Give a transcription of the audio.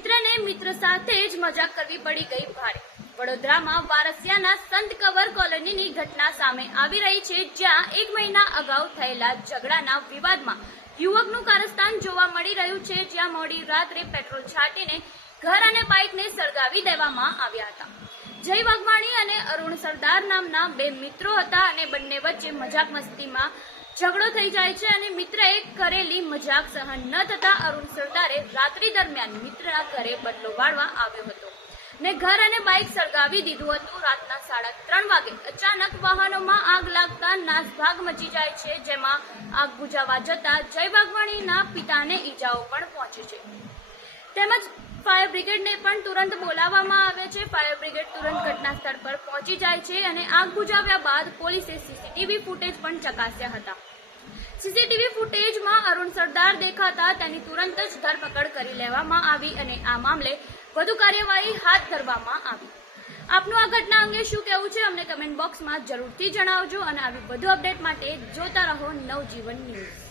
મિત્રને મિત્ર સાથે જ મજાક કરવી પડી ગઈ ભારે। વડોદરામાં વારસિયાના સંત કવર કોલોનીની ઘટના સામે આવી રહી છે, જ્યાં 1 મહિના અગાઉ થયેલા ઝઘડાના વિવાદમાં યુવકનું કારસ્તાન જોવા મળી રહ્યું છે, જ્યાં મોડી રાત્રે પેટ્રોલ છાંટીને ઘર અને બાઇકને સળગાવી દેવામાં આવ્યા હતા। જય વાઘવાણી અને અરુણ સરદાર નામના 2 મિત્રો હતા અને બંને વચ્ચે મજાક મસ્તીમાં ઝઘડો થઈ જાય છે અને મિત્રએ કરેલી મજાક સહન ન થતા અરુણ સરદારે રાત્રિ દરમિયાન મિત્રના ઘરે બદલો વાળવા આવ્યો હતો ને ઘર અને બાઇક સળગાવી દીધું હતું। રાતના 3:30 વાગે અચાનક વાહનોમાં આગ લાગતા નાસભાગ મચી જાય છે, જેમાં આગ બુઝાવવા જતા જય વાઘવાણીના પિતાને ઈજાઓ પણ પહોંચે છે, તેમજ ફાયર બ્રિગેડને પણ તુરંત બોલાવવામાં આવે છે। ફાયર બ્રિગેડ તુરંત ઘટના સ્થળ પર પહોંચી જાય છે અને આગ બુઝાવ્યા બાદ પોલીસે સીસીટીવી ફૂટેજ પણ ચકાસ્યા હતા। સીસીટીવી ફૂટેજમાં અરુણ સરદાર દેખાતા તેની તુરંત જ ધરપકડ કરી લેવામાં આવી અને આ મામલે વધુ કાર્યવાહી હાથ ધરવામાં આવી। આપનું આ ઘટના અંગે શું કહેવું છે, અમને કમેન્ટ બોક્સમાં જરૂરથી જણાવજો અને આવી વધુ અપડેટ માટે જોતા રહો નવજીવન ન્યૂઝ।